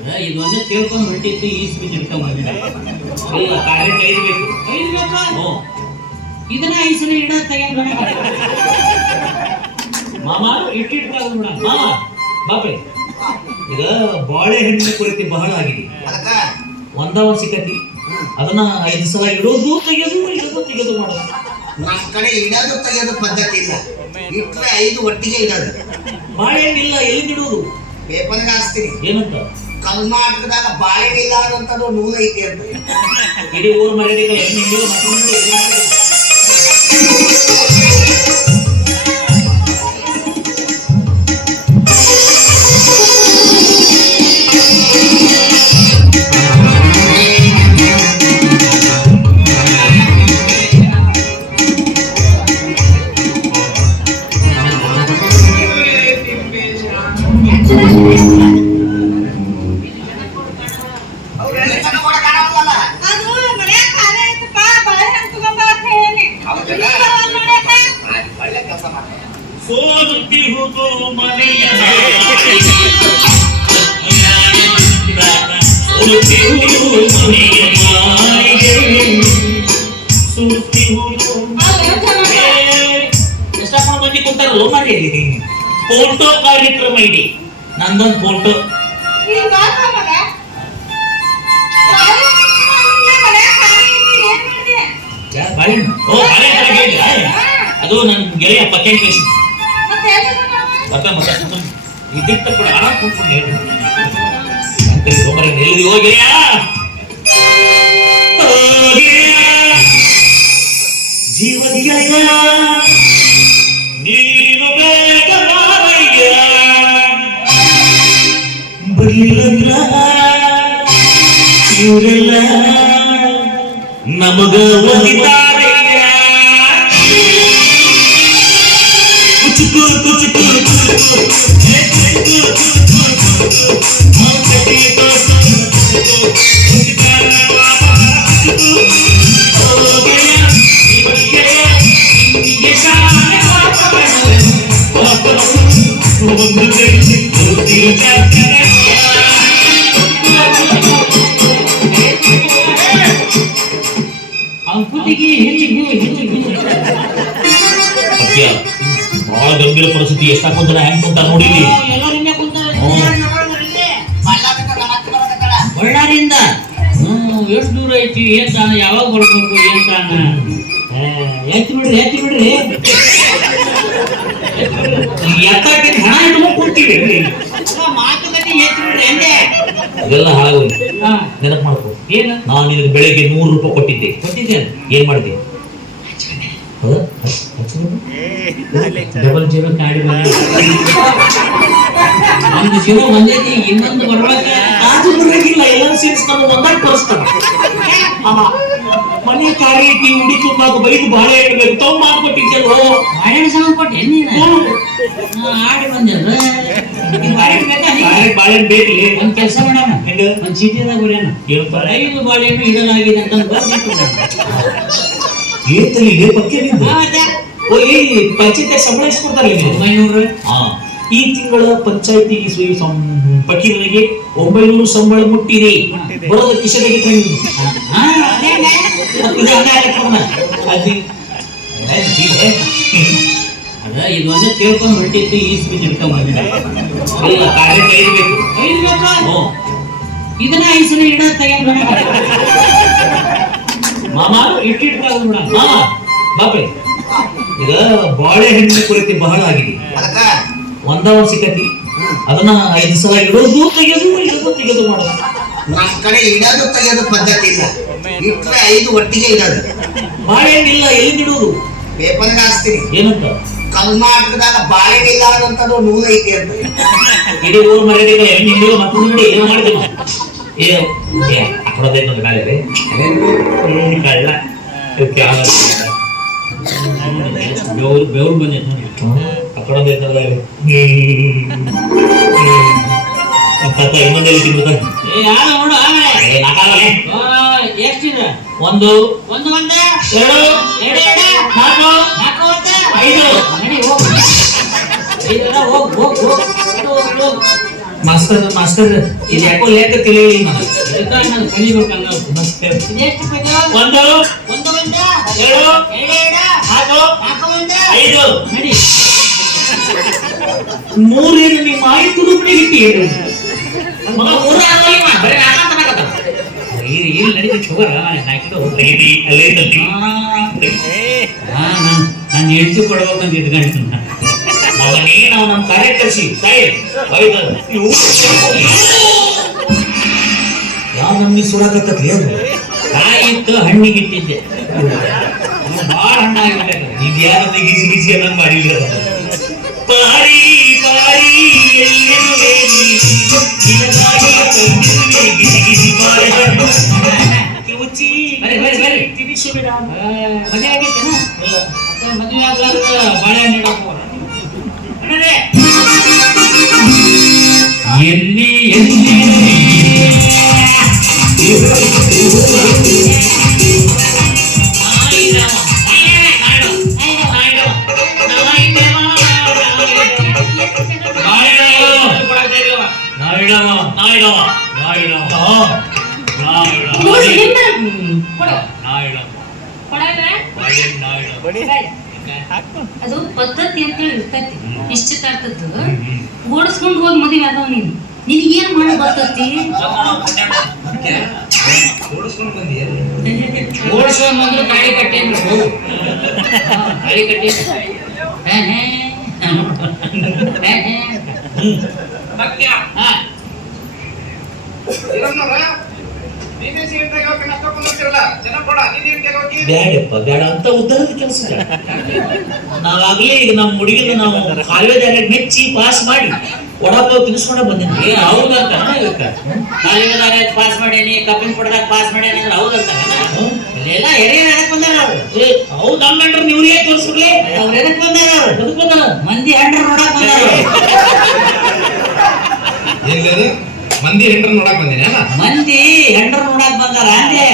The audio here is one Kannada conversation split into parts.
ಅದ ಇದೊಂದೇ ಕೇಳ್ಕೊಂಡು ಹೊರಟಿತ್ತು ಈಸ್ ಬಿದ್ದು ಇಟ್ಕೊಂಡ್ ಬಂದಿದೆ. ಇಲ್ಲ ಕಾರ್ಯಕ್ಕೆ 5 ಬೇಕು. 5 ಬೇಕಾ? ಹ್ಞೂ ಇದನ್ನ 5 ಸಲ ಇಡ ತೆಗೆದು ಮಾಮ ಇಟ್ಟಿಟ್ಟಾಗ ಬಿಡ. ಮಾಮ ಬಾಪೆ ಈಗ ಬಾಳೆಹಣ್ಣಿನ ಕೊರತೆ ಬಹಳ ಆಗಿದೆ. ಒಂದವ ಸಿಕ್ಕತಿ ಅದನ್ನ 5 ಸಲ ಇಡೋದು ತೆಗೆದು ಮಾಡೋದು. ನಮ್ಮ ಕಡೆ ಇಡೋದು ತೆಗೆಯೋದು ಪದ್ಧತಿ ಇಲ್ಲ. ಇಟ್ರೆ 5 ಒಟ್ಟಿಗೆ ಇಡೋದು. ಬಾಳೆಹಣ್ಣಿಲ್ಲ ಎಲ್ಲಿಂದ ಇಡೋದು? ಪೇಪರ್ಗೆ ಹಾಕ್ತೀನಿ. ಏನಂತ ಕರ್ನಾಟಕದಾಗ ಬಾಳೆಹಣ್ಣಿಲ್ಲ ಅನ್ನೋಂಥದ್ದು ನೂರ ಐತಿ ಅಂತ. ಇಡೀ ಊರು ಮರ್ಯಾದೆ ಸೋಲುತ್ತಿಹುದು ಮನೆಯ ಎಷ್ಟಪ್ಪ ಮಂದಿ ಕುಂತಾರಲ್ಲ ಮಾಡಿ ಫೋಟೋ ಕಾರ್ಯಕ್ರಮ ಇದೆ. ನಂದೊಂದು ಫೋಟೋ ಅದು ನನ್ನ ಗೆಳೆಯ ಪತ್ತೆ ಕಳಿಸಿ ಇದಿಟ್ಟ ಕೂಡ ಆರಾಮ್ ಕೂತ್ಕೊಂಡು ಹೇಳಿ ಹೋಗಿಯಾ ಜೀವನಿಯ ನೀನು ಬೇಗ ಮಾರಯ್ಯ ಬರಲಿಲ್ಲ ಇವರೆಲ್ಲ ನಮಗ ಒಲಿತಾರಯ್ಯ ಕುಚುಕು ಕುಚುಕು ಬಹಳ ಗಂಭೀರ ಪರಿಸ್ಥಿತಿ. ಎಷ್ಟಾಕೊಂಡ್ ಜನ ಹೆಂಗ್ ಕುಂತ ನೋಡಿಲಿ. ಬಳ್ಳಾರಿಯಿಂದ ಎಷ್ಟು ದೂರ ಐತಿ, ಏನ್ ತಾನ ಯಾವಾಗ ಬರ್ಬೇಕು, ಏನ್ ತಾನ ಎತ್ತಿ ಬಿಡ್ರಿ ಎತ್ತಾಕೆ ಹಣ ಇಟ್ಕೊಂಡು ಕೊಡ್ತೀವಿ. ಮಾತುಕತೆ ಎತ್ತಿ ಬಿಡ್ರಿ ಅಂದೆ. ಇದೆಲ್ಲ ಹಾಳಾಗೋಯ್ತು. ನೆನಪು ಮಾಡ್ಕೊ. ಏನು ನಾನು ನಿನಗೆ ಬೆಳಗ್ಗೆ 100 ರೂಪಾಯಿ ಕೊಟ್ಟಿದ್ದೆ. ಏನ್ ಮಾಡಿದೆ? ಡಬಲ್ ಜೀರೋ ಕಾಡಿ ಒಂದು ಜೀರೋ ಬಂದೈತಿ, ಇನ್ನೊಂದು ಬರ್ಬೇಕು. ಅದು ಬರಂಗಿಲ್ಲ. ಎಲ್ಲ ಸೇರಿಸ್ಕೊಂಡು ಒಂದಾಗ ತೋರಿಸ್ತಾರ. ಮನೆ ಕಾರ್ಯ ಐತಿ, ಉಡಿ ತುಂಬಾಕ ಬೈದು ಬಾಳೆ ಇಡ್ಬೇಕು. ತಾವು ಮಾಡ್ಕೊಟ್ಟಿದ್ದಲ್ವೋ ಬಾಳೆಹಣ್ಣು ಸಾಮಾನು ಕೊಟ್ಟೆ ನೀನು ಆಡಿ ಬಂದ್ಯಲ್ಲ. ಬಾಳೆಹಣ್ಣು ಬೇಕಲಿ. ಒಂದ್ ಕೆಲಸ ಮಾಡೋಣ, ಹೆಂಗ ಒಂದ್ ಚೀಟಿದಾಗ ಬರೆಯೋಣ. 5 ಬಾಳೆಹಣ್ಣು ಇಡಲಾಗಿದೆ ಅಂತ ಏತಲ್ಲಿ ಹೋಗಿ ಪಂಚಾಯತಿ ಸಂಬಳ ಇಸ್ಕೊಡ್ತಾರೆ 900. ಈ ತಿಂಗಳ ಪಂಚಾಯತಿ ಪಕೀರನಿಗೆ 900 ಸಂಬಳ ಮುಟ್ಟಿದೆ. ಬರೋದ ಕಿಶನಿಗೆ ಅದ ಇದೊಂದೇ ಕೇಳ್ಕೊಂಡು ಹೊರಟಿತ್ತು ಈಸ್ ಬಿದ್ದು ಇಟ್ಕೊಂಡ್ ಬಂದಿದೆ. ಇಲ್ಲ ಕಾರ್ಯಕ್ಕೆ 5 ಬೇಕು. 5 ಬೇಕಾ? ಇದನ್ನ 5 ಸಲ ಇಡ ತೆಗೆದು ಮಾಮ ಇಟ್ಟಿಟ್ಟಾಗ ಬಿಡ. ಮಾಮ ಬಾಪೆ ಈಗ ಬಾಳೆಹಣ್ಣಿನ ಕೊರತೆ ಬಹಳ ಆಗಿದೆ. ಒಂದವ ಸಿಕ್ಕತಿ ಅದನ್ನ 5 ಸಲ ಇಡೋದು ತೆಗೆದು ಮಾಡೋದು. ನಮ್ಮ ಕಡೆ ಇಡೋದು ತೆಗೆಯೋದು ಪದ್ಧತಿ ಇಲ್ಲ. ಇಟ್ರೆ 5 ಒಟ್ಟಿಗೆ ಇಡೋದು. ಬಾಳೆಹಣ್ಣಿಲ್ಲ ಎಲ್ಲಿಂದ ಇಡೋದು? ಪೇಪರ್ಗೆ ಹಾಕ್ತೀನಿ. ಏನಂತ ಕರ್ನಾಟಕದಾಗ ಬಾಳೆಹಣ್ಣಿಲ್ಲ ಅನ್ನೋಂಥದ್ದು ನೂರ ಐತಿ ಅಂತ. ಇಡೀ ಊರು ಮರ್ಯಾದೆ ನಿಂದು ಮಕ್ಕಳು ನೋಡಿ ಏನು ಮಾಡಿದೆ ಅಕ್ಕಡೋದೇ ಒಂದು ಕಾಲಿದೆ ಕಳ್ಳ ಬೆವ್ರು ಬಂದೈತೆ ಅಕ್ಕಡೋದೇ ಇನ್ನೊಂದು ಎಲ್ಲಿ ತಿನ್ನುತ್ತ ಎಷ್ಟಿದೆ? 1 1 1 2 4 5 ಹೋಗ್ ಮಾಸ್ತರ್ ಮಾಸ್ತರ್ ಇದು ಯಾಕೋ ಲೆಕ್ಕ ತಿಳಿಯಲಿಲ್ಲ ನನಗೆ. ಅದಕ್ಕ ನಾನು ಕಲಿಬೇಕಲ್ಲ. ಮಾಸ್ತರ್ ಇದೆಷ್ಟು ಪದ? ಒಂದು ಒಂದು ಬಂದ, ಎರಡು ಎರಡು, ನಾಲ್ಕು ನಾಲ್ಕು ಬಂದ, ಐದು ನಡಿ. ಮೂರೇನು ನಿಮ್ಮ ಆಯ್ತು ರೂಪಿಗೆ ಮಗ ಮೂರೇ ಆಗಲಿಲ್ಲ, ಬರೀ ನಾಲ್ಕು ತನಕತ್ತ. ಇಲ್ಲಿ ನಡೀತು ಶುಗರ್ ಹಾಕಿದ್ದು ತೆಗೀರಿ ಅಲ್ಲೇ ತಲ್ತಿ ನಾನು ಹೆಂಡತಿ ಕೊಡ್ಬೇಕಂತ ಇಟ್ಕೊಂಡಿದ್ದೀನಿ. ಮಗನೇ ನಾವು ನಮ್ಮ ಕಾರ್ಯ ಕಳಿಸಿ ತಾಯಿ ಯಾವ ನಮ್ನಿ ಸುಡಾಕತ್ತತ್ಲಿ ಅದು ಕಾಯಿತ್ತು ಹಣ್ಣಿಗೆ ಇಟ್ಟಿದ್ದೆ, ಭಾಳ ಹಣ್ಣಾಗಿಬಿಟ್ಟೆ. ಇದು ಯಾರನ್ನ ಗಿಸಿ ಗಿಸಿ ಅನ್ನೋದು ಮಾಡಿಲ್ಲ. ಪಾರಿ ಪಾರಿ ಎಲ್ಲಿರುವೆ ನೀ? ನಿನಗಾಗಿ ಕಣ್ಣಿರುವೆ ಗಿಸಿ ಗಿಸಿ ಬಾರೆ ಕಿವುಚಿ ಬರ್ರಿ ಬರ್ರಿ ಬರ್ರಿ, ತಿನಿಸು ಬಿಡ. ಮದುವೆ ಆಗೈತೇನ? ಇಲ್ಲ. ಮತ್ತೆ ಮದುವೆ ಆಗ್ಲಾರ್ದ ಬಾಳೆಹಣ್ಣು ಇಡಕ್ಕೆ ಹೋಗೋಣ. ಅಣ್ಣರೇ, ಎಲ್ಲಿ ಎಲ್ಲಿ ಅದು ಪದ್ಧತಿ ಅಂತ ಹೇಳಿ ಇರ್ತೈತಿ, ನಿಶ್ಚಿತಾರ್ಥದ್ದು ಓಡಿಸ್ಕೊಂಡು ಹೋಗಿ ಮದುವೆ ಆದವ್ ನೀನು. ನಿನಗೇನ್ ಮಾಡಿ ಬರ್ತೈತಿ? ಓಡಿಸೋದು ಗಾಳಿ ಕಟ್ಟಿ ಅಂದ್ರೆ ಗಾಳಿ ಕಟ್ಟಿ ಬ್ಯಾಡಪ್ಪ ಬೇಡ ಅಂತ ಉದ್ದಾರದ ಕೆಲಸ. ನಾವಾಗ್ಲೇ ಈಗ ನಮ್ಮ ಹುಡುಗಿನ ನಾವು ಕಾಲೇಜಾಗ ಮೆಚ್ಚಿ ಪಾಸ್ ಮಾಡಿ ವಡಾಪಾವ್ ತಿನ್ಸ್ಕೊಂಡೆ ಬಂದಿದ್ವಿ. ಹೌದಂತ ಕಾಲೇಜಾಗ ಪಾಸ್ ಮಾಡೇನಿ, ಕಬ್ಬಿನ ಪುಡದಾಗ ಪಾಸ್ ಮಾಡೇನಿ ಅಂದ್ರೆ ಹೌದಂತ ಎಲ್ಲ ಹಿರಿಯರು ಎದಕ್ ಬಂದಾರ ಅವ್ರು? ಹೌದು ಹಂಗಂಡ್ರೆ ನೀವ್ರಿಗೆ ತೋರಿಸ್ಬಿಡ್ಲಿ. ಅವ್ರು ಎದಕ್ ಬಂದಾರ? ಅವ್ರು ಎದಕ್ ಬಂದಾರ? ಮಂದಿ ಹಣ್ಣು ನೋಡಕ್ ಬಂದಾರ. ಮಂದಿ ಹೆಂಡ್ರ ನೋಡಕ್ ಬಂದಿನಿ ಮಂದಿ ಹೆಂಡ್ರು ನೋಡಕ್ ಬಂದಾರ ಅಂದೆ.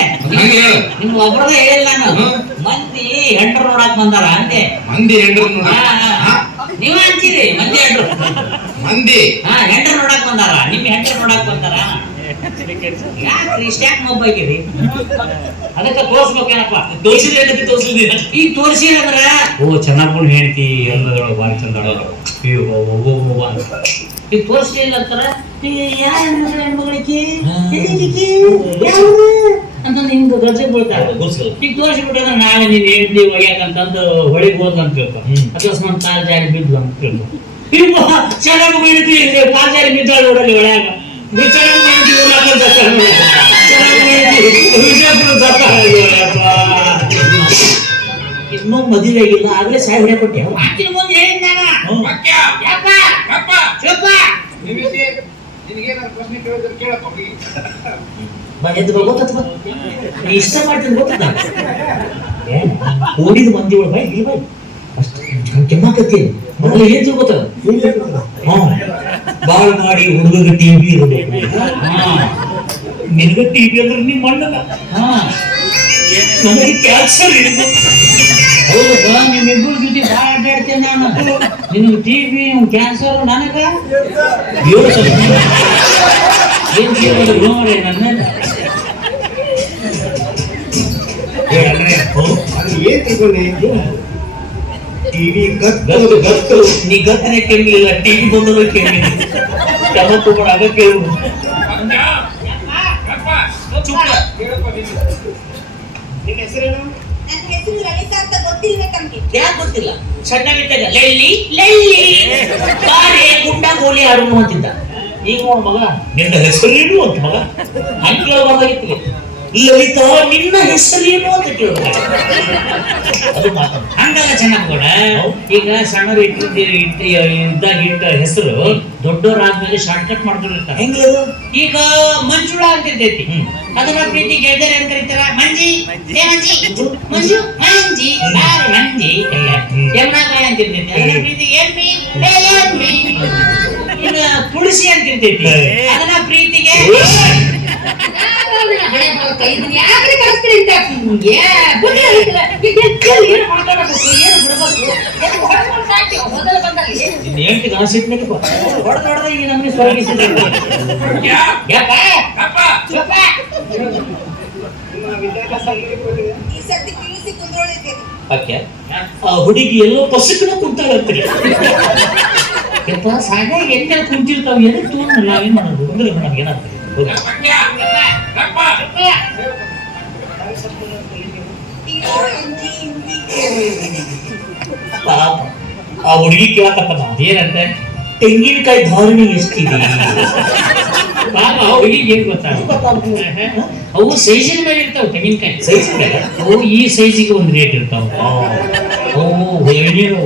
ನಿಮ್ ಒಬ್ರದ ಹೇಳಿಲ್ಲ ನಾನು. ಮಂದಿ ಹೆಂಡ್ರು ನೋಡಕ್ ಬಂದಾರ ಅಂದೆ. ಮಂದಿ ಹೆಂಡ್ರ ನೀವ್ ಅಂತೀರಿ ಮಂದಿ ಹೆಂಡ್ರು. ಮಂದಿ ಹೆಂಡ್ರು ನೋಡಕ್ ಬಂದಾರ, ನಿಮ್ ಹೆಂಡ್ರು ನೋಡಕ್ ಬಂದಾರ. ಯಾಕ್ರಿ ಇಷ್ಟ್ಯಾಕ್ ಮೊಬ್ಬಾಗಿರಿ? ಅದಕ್ಕೆ ತೋರ್ಸ್ಬೇಕೇನಪ್ಪ. ತೋರಿಸಿದ್ರೆ ಏನಕ್ಕೆ ತೋರಿಸಿದ್ರಿ? ಈಗ ತೋರ್ಸಿರಂದ್ರ ಓ ಚೆನ್ನಾಗಿ ಹೇಳ್ತಿ ಎಲ್ಲದೊಳಗ ಬಾರಿ ಚಂದ ಈಗ ತೋರಿಸ್ಲಿಲ್ಲ ಅಂತಾರ ಹೆಣ್ಮಗಳಿಗೆ ಅಂತ ನಿಮ್ದು ಗರ್ಜೆ ಬೀಳ್ತಾರೆ. ಈಗ ತೋರಿಸ್ಬಿಟ್ರೆ ನಾಳೆ ನೀನ್ ಹೇಳ್ತಿ ಒಳ್ಯಾಕಂತಂದು ಹೊಳಿಗೆ ಹೋದ್ ಅಂತ ಹೇಳ್ತಾರೆ. ಅಕಸ್ಮಾತ್ ಕಾಲ್ ಜಾರಿ ಬಿದ್ದು ಅಂತ ಹೇಳ್ತಾರೆ. ಈಗ ಚೆನ್ನಾಗಿ ಬೀಳ್ತಿ ಕಾಲ್ ಜಾರಿ ಬಿದ್ದಾಳ ನೋಡಲ್ಲಿ ಒಳ್ಯಾಗ ಚೆನ್ನಾಗಿ ಬೀಳ್ತಿ ಇನ್ನೂ ಮದುವೆ ಆಗಿಲ್ಲ ಆಗ್ಲೇ ಸಾಯಿ ಹೊಡೆಯಕೊಟ್ಟೆ. ಮಾತಿನ ಮುಂದೆ ಹೇಳಿದ್ ನಾನು ಇಷ್ಟ ಮಾಡ್ತೀನಿ ಗೊತ್ತ ಓಡಿದ ಮಂದಿ ಒಳ ಬೈ ಇಲ್ಲಿ ಬೈ ಅಷ್ಟು ಕೆಮ್ಮಾಕತ್ತಿ ಮೊದಲು ಏನ್ ತಿಳ್ಕೊತ ಬಾಳ್ ಮಾಡಿ ಹುಡುಗ ಟಿವಿ ಇರಬೇಕು. ನಿನ್ಗ ಟಿವಿ ಅಂದ್ರೆ ನಿಮ್ ಮಣ್ಣಲ್ಲ, ನನಗೆ ಕ್ಯಾನ್ಸರ್ ಹಿಡಿದು. ಹೌದಪ್ಪ, ನಿಮ್ಮಿಬ್ಬರ ಜೊತೆ ಭಾಳ ಅಡ್ಡಾಡ್ತೇನೆ ನಾನು. ನಿನಗೆ ಟಿವಿ ಕ್ಯಾನ್ಸರ್ ನನಗ ಏನ್ ನೋಡಿ ನನ್ನ ಏನ್ ತಿಳ್ಕೊಂಡೆ? ಟಿವಿ ಗತ್ತು ನೀ ಗತ್ತನೆ ಕೆಮ್ಮಿಲ್ಲ, ಟಿವಿ ಬಂದದ ಕೆಮ್ಮಿಲ್ಲ. ಟಮಟು ಕೂಡ ಆಗಕ್ಕೆ ನಿನ್ನ ಹೆಸರೇನು? ನನ್ನ ಹೆಸರು ಲಲಿತಾ ಅಂತ ಗೊತ್ತಿರ್ಬೇಕಂತೆ. ಯಾಕೆ ಗೊತ್ತಿಲ್ಲ? ಸಣ್ಣವಿದ್ದಾಗ ಲಲ್ಲಿ ಲಲ್ಲಿ ಬಾರೆ ಗುಡ್ಡ ಗೋಲಿ ಆಡೋನು ಅಂತಿದ್ದ. ಈಗ ನೋಡ್ ಮಗ ನಿನ್ನ ಹೆಸರೇನು ಅಂತ ಮಗ ಹಂಗೆ ಕೇಳಬಾರ್ದಾಗಿತ್ತು. ಲಲಿತಾ ನಿನ್ನ ಹೆಸರೇನು ಅಂತ ಕೇಳಿದ್ರೆ ಅದು ಮಾತಾಡ ಹಂಗಲ್ಲ ಚೆನ್ನಾಗ್ಬೇಡ. ಈಗ ಸಣ್ಣರು ಇದ್ದಾಗ ಇಟ್ಟ ಹೆಸರು ದೊಡ್ಡವರಾದ್ಮೇಲೆ ಶಾರ್ಟ್ ಕಟ್ ಮಾಡ್ಕೊಂಡಿರ್ತಾರೆ. ಹೆಂಗದು? ಈಗ ಮಂಜುಳ ಅಂತಿರ್ತೈತಿ, ಅದನ್ನ ಪ್ರೀತಿ ಗೆಳತಿಯರು ಏನ್ ಕರೀತಾರ? ಮಂಜಿ, ಏ ಮಂಜಿ, ಮಂಜು, ಮಂಜಿ, ಬಾರೆ ಮಂಜಿ. ಯಮುನಾಬಾಯಿ ಅಂತಿರ್ತೈತಿ, ಅದನ್ನ ಪ್ರೀತಿ ಎಮ್ಮಿ, ಏ ಎಮ್ಮಿ. ಈಗ ತುಳಸಿ ಅಂತಿರ್ತೈತಿ, ಅದನ್ನ ಪ್ರೀತಿಗೆ ಹಳೆ ಇದನ್ನ ಯಾಕ್ರಿ ಕಳಿಸ್ತೀರಿ ಅಂತ ಏನು ಮಾತಾಡಬೇಕು ಏನು ಬಿಡಬೇಕು ಮೊದಲು ಬಂದಲ್ಲಿ ನಿನ್ನ ಹೆಂಡತಿ ಕಾಣಿಸಿದ್ನಪ್ಪ ಹೊಡೆದ ಈಗ ನಮ್ಗೆ ಸ್ವರ್ಗಿಸಿದ್ರೆ ಯಾಕೆ ಆ ಹುಡುಗಿ ಎಲ್ಲೋ ಪಸಕನ ಕುಂತಾಳಂತ್ರಿ ಯಪ್ಪ ಸಾಗಾಗಿ ಎಂತ ಕುಂತಿರ್ತಾವ ಎದಕ್ಕೆ ತಗೊಂಡು ನಾವೇನ್ ಮಾಡೋದು ಅಂದ್ರೆ ನಮ್ಗೆ ಏನಾಗ್ತದೆ ಪಾಪ ಆ ಹುಡುಗಿ ಕೇಳಕತ್ತ ಏನಂತೆ ತೆಂಗಿನಕಾಯಿ ಧಾರಣೆ ಎಷ್ಟಿದೆ ಪಾಪ ಹುಡುಗಿಗೆ ಏನ್ ಅವು ಸೈಜಿನ ಮೇಲೆ ಇರ್ತಾವ ತೆಂಗಿನಕಾಯಿ ಸೈಜ್ ಮೇಲೆ ಅವು ಈ ಸೈಜಿಗೆ ಒಂದು ರೇಟ್ ಇರ್ತಾವ ಅವು ಎಳ್ನೀರು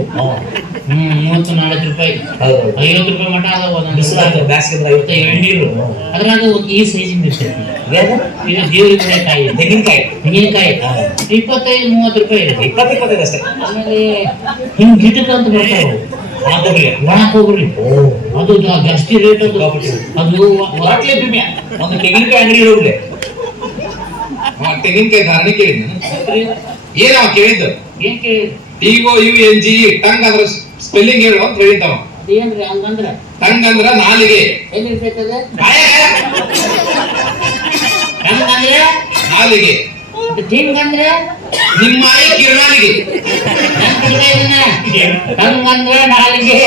30-40 ರೂಪಾಯಿ ಹೌದು 50 ರೂಪಾಯಿ ಮಟ ಅದಾವ ಬಿಸಿಲಾಗ ಬ್ಯಾಸಿಗೆ ಮತ್ತೆ ಎಳ್ನೀರು ಅದ್ರಾಗ ಒಂದು ಈ ಸೈಜಿಂದ ಇರ್ತೈತಿ ಇದು ದೇವರಿಗೆ ಕಾಯಿ ತೆಂಗಿನಕಾಯಿ ತೆಂಗಿನಕಾಯಿ 25-30 ರೂಪಾಯಿ ಇರುತ್ತೆ 20 ಅಷ್ಟೇ ಆಮೇಲೆ ಹಿಂಗ್ ಗಿಟಕ್ ಅಂತ ಬರ್ತಾವ ಒಣ ಕೊಬ್ಬರಿ ಅದು ಜಾಸ್ತಿ ರೇಟ್ ಅದು ಬಾಟ್ಲಿ ಬಿಮ್ಮೆ ಒಂದು ತೆಂಗಿನಕಾಯಿ ಅಂಗಡಿ ಹೋಗ್ಲೆ ತೆಂಗಿನಕಾಯಿ ಧಾರಣೆ ಕೇಳಿದ್ನ ಏನ ಕೇಳಿದ್ದು ಏನ್ ಕೇಳಿ TOUNG ಟಂಗ್ ಅದ್ರ ಸ್ಪೆಲ್ಲಿಂಗ್ ಹೇಳು ಅಂತ ಹೇಳಿದ್ದವ ಅದೇನ್ರಿ ಹಂಗಂದ್ರ ಟಂಗ್ ಅಂದ್ರ ನಾಲಿಗೆ ಎಲ್ಲಿರ್ತೈತದ ನಾಲಿಗೆ ಹಿಂಗ್ ಅಂದ್ರೆ ನಿಮ್ಮ ಆಯಿ ಕಿರಣಾಲಿಗೆ ಹಂಗ್ ಅಂದ್ರೆ ನಾಲಿಗೆ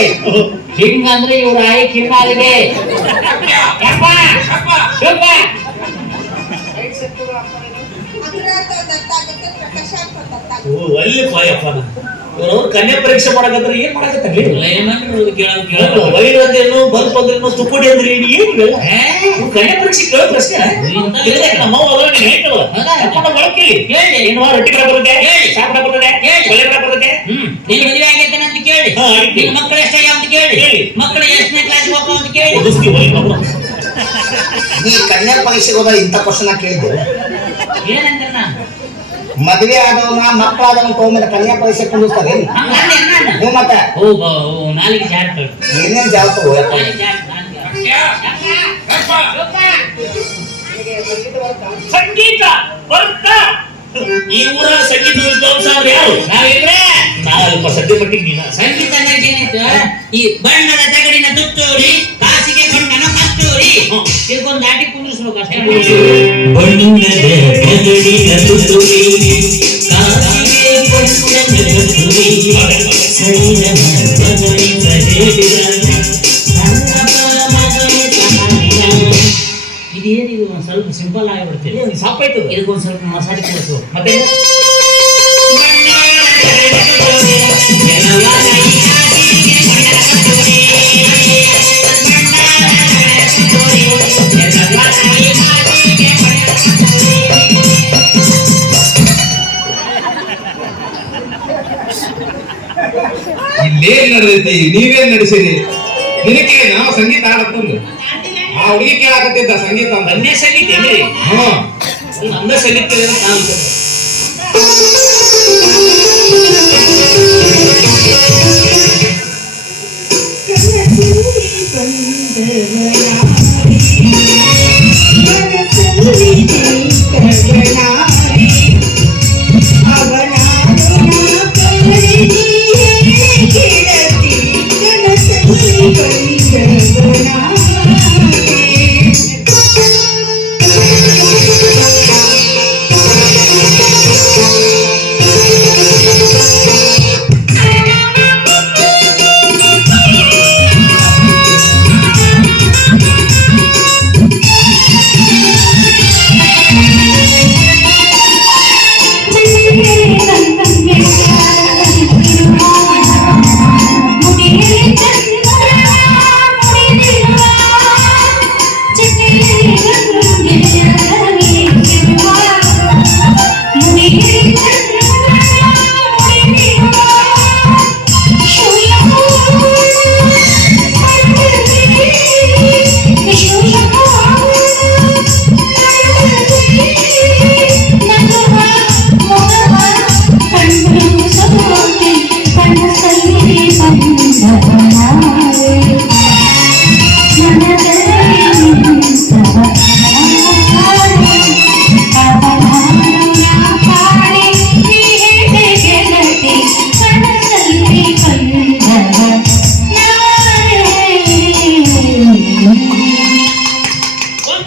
ಹಿಂಗ್ ಅಂದ್ರೆ ಇವ್ರ ಆಯಿ ಕಿರ್ನಾಲಿಗೆ ಅಲ್ಲಿ ಪಾಯಪ್ಪ ಇವ್ರು ಕನ್ಯಾ ಪರೀಕ್ಷೆ ಮಾಡಕತ್ರ ಏನ್ ಮಾಡಕತ್ತಾರ್ಲಿ ವೈರ್ ಅಂದ್ರೇನು ಬಲ್ಪ್ ಅಂದ್ರೇನು ತುಪ್ಪಡಿ ಅಂದ್ರೆ ಏನು ಏನಿಲ್ಲ ಕನ್ಯಾ ಪರೀಕ್ಷೆ ಕೇಳೋ ಪ್ರಶ್ನೆ ನಮ್ಮ ಒಳಗೆ ಹೇಳ್ತಲ್ಲ ಒಳಕೇಳಿ ಏನು ರೊಟ್ಟಿ ಕಡೆ ಬರುತ್ತೆ ಸಾಕು ಕಡೆ ಬರುತ್ತೆ ಒಳ್ಳೆ ಕಡೆ ಬರುತ್ತೆ ನಿನ್ ಮದುವೆ ಆಗೈತೆ ಅಂತ ಕೇಳಿ ನಿನ್ ಮಕ್ಕಳು ಎಷ್ಟಾಗ್ಯಾವ ಅಂತ ಕೇಳಿ ಮಕ್ಕಳು ಎಷ್ಟನೇ ಕ್ಲಾಸ್ ಹೋಗ್ತಾವ ಅಂತ ಕೇಳಿ ನೀ ಕನ್ಯಾ ಪರೀಕ್ಷೆಗೆ ಹೋದ ಇಂಥ ಕ್ವಶನ್ ಕೇಳಿದ್ದು ಏನಂದ್ರೆ ನಾನು ಮದುವೆ ಆದವನ ಮಕ್ಕಳಾದವನ ತಗೊಂಡ್ಮೇಲೆ ಕನ್ಯಾ ಪರೀಕ್ಷೆ ಕುಂದಿಸ್ತಾರೆ ನೀವು ಮತ್ತೆ ನಾಲಿಗೆ ಜಾಡ್ತಾಳೆ ಏನೇನ್ ಜಾಗ್ತವು ಯಪ್ಪ ಸಂಗೀತ ಬರ್ತಾ ಈ ಊರ ಸಂಗೀತ ವಿದ್ವಾಂಸ ಅಂದ್ರೆ ಯಾರು ನಾವಿಬ್ರೆ ನಾವಲ್ಪ ಸದ್ಯ ಮಟ್ಟಿಗೆ ನೀನ ಸಂಗೀತ ಏನಾಯ್ತು ಈ ಬಣ್ಣದ ತಗಡಿನ ತುತ್ತೂರಿ ಕಾಸಿಗೆ ಕೊಂಡನ ಕಸ್ತೂರಿ ಇದಕ್ಕೊಂದು ನಾಟಿ ಕುಂದಿಸ್ಬೇಕು ಅಷ್ಟೇ ಬಣ್ಣದ ತಗಡಿನ ತುತ್ತೂರಿ ಕಾಸಿಗೆ ಕೊಂಡನ ಕಸ್ತೂರಿ ಸರಿನ ಬದಲಿನ ಹೇಡಿರ ಇದೇನಿದು ಒಂದ್ ಸ್ವಲ್ಪ ಸಿಂಪಲ್ ಆಗಿಬಿಡ್ತೀವಿ ಸಾಪಾಯ್ತದ ಇದಕ್ಕೊಂದ್ ಸ್ವಲ್ಪ ಮಸಾಲೆ ಕೊಡಿಸು ಮತ್ತೆ ಇಲ್ಲೇನ್ ನಡೆದೈತಿ ನೀವೇನ್ ನಡೆಸಿರಿ ನಿನಗೆ ನಾವು ಸಂಗೀತ ಆಡತ್ತಂದು ಆ ಹುಡುಗಿ ಕೇಳಾಕತ್ತಿದ್ದ ಸಂಗೀತ ಅಂತ ಅನ್ಯ ಸಂಗೀತ ಏನ್ರಿ ಅಂದ ಸಂಗೀತ ನಾನು